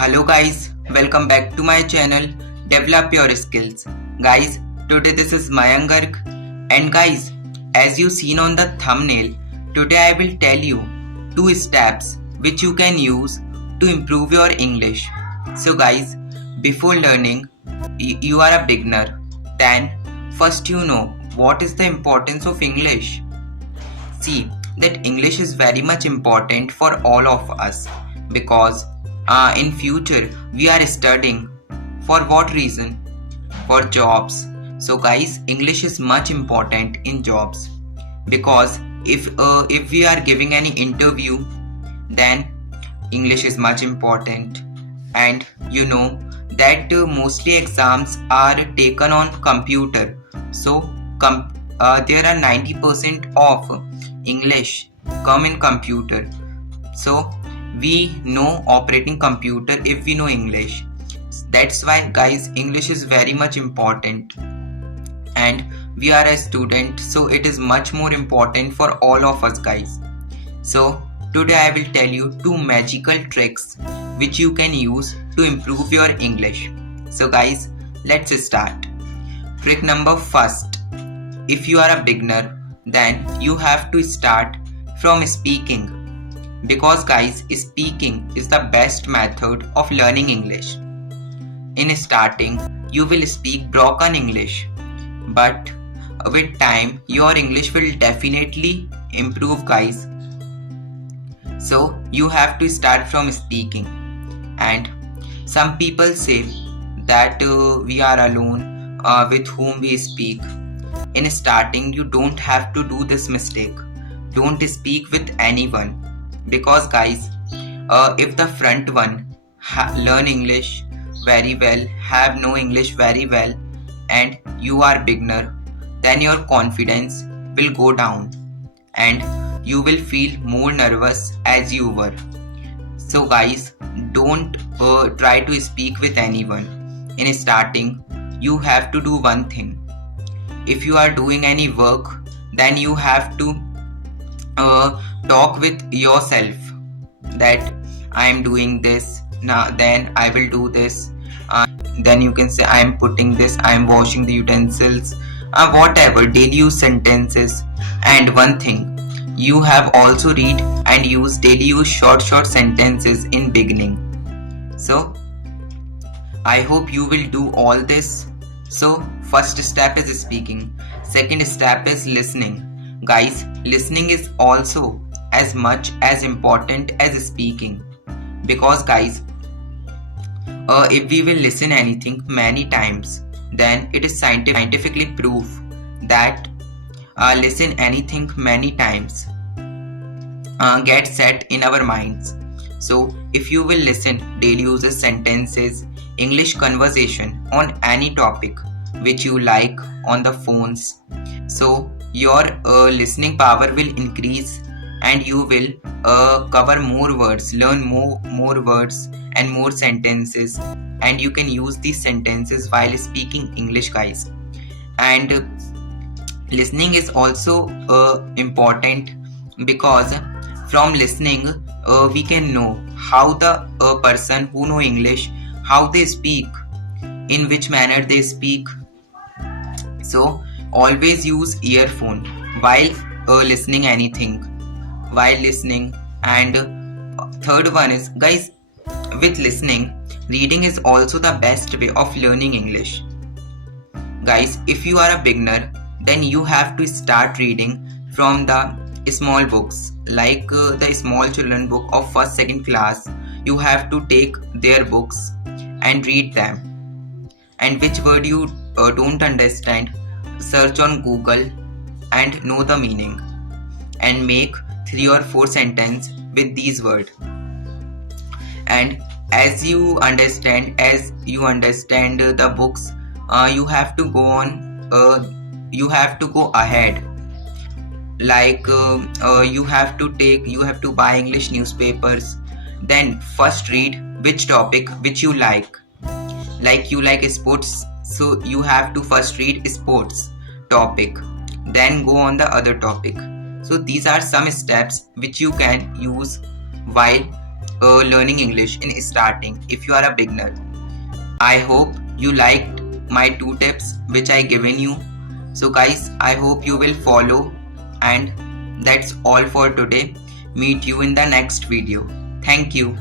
Hello guys, welcome back to my channel Develop Your Skills. Guys, today this is Mayank and guys, as you seen on the thumbnail, today I will tell you 2 steps which you can use to improve your English. So guys, before learning, you are a beginner, then first you know what is the importance of English. See that English is very much important for all of us because in future we are studying for what reason? For jobs. So guys, English is much important in jobs because if we are giving any interview, then English is much important. And you know that mostly exams are taken on computer. So there are 90% of English come in computer. So we know operating computer if we know English. That's why guys, English is very much important. And we are a student, so it is much more important for all of us guys. So today I will tell you 2 magical tricks which you can use to improve your English. So guys, let's start. Trick number first. If you are a beginner, then you have to start from speaking. Because guys, speaking is the best method of learning English. In starting, you will speak broken English, but with time, your English will definitely improve guys. So you have to start from speaking. And some people say that we are alone with whom we speak. In starting, you don't have to do this mistake. Don't speak with anyone. Because guys, if the front one learn English very well, have know English very well, and you are beginner, then your confidence will go down and you will feel more nervous as you were. So guys, don't try to speak with anyone. In starting, you have to do one thing. If you are doing any work, then you have to talk with yourself that I am doing this now, then I will do this, then you can say I am putting this, I am washing the utensils, whatever, daily use sentences. And one thing, you have also read and use daily use short sentences in beginning. So I hope you will do all this. So first step is speaking, second step is listening. Guys, listening is also as much as important as speaking. Because guys, if we will listen anything many times, then it is scientifically proof that listen anything many times get set in our minds. So if you will listen daily uses sentences, English conversation on any topic which you like on the phones, so your listening power will increase and you will cover more words, learn more words and more sentences, and you can use these sentences while speaking English guys. And listening is also important because from listening we can know how the person who know English, how they speak, in which manner they speak. So always use earphone while listening anything, while listening. And third one is guys, with listening, reading is also the best way of learning English. Guys, if you are a beginner, then you have to start reading from the small books, like the small children book of first second class. You have to take their books and read them, and which word you don't understand, search on Google and know the meaning and make 3 or 4 sentences with these words. And as you understand the books, you have to go on, you have to go ahead, like you have to buy English newspapers. Then first read which topic which you like you like sports, so you have to first read sports topic, then go on the other topic. So these are some steps which you can use while learning English in starting if you are a beginner. I hope you liked my 2 tips which I given you. So guys, I hope you will follow, and that's all for today. Meet you in the next video. Thank you.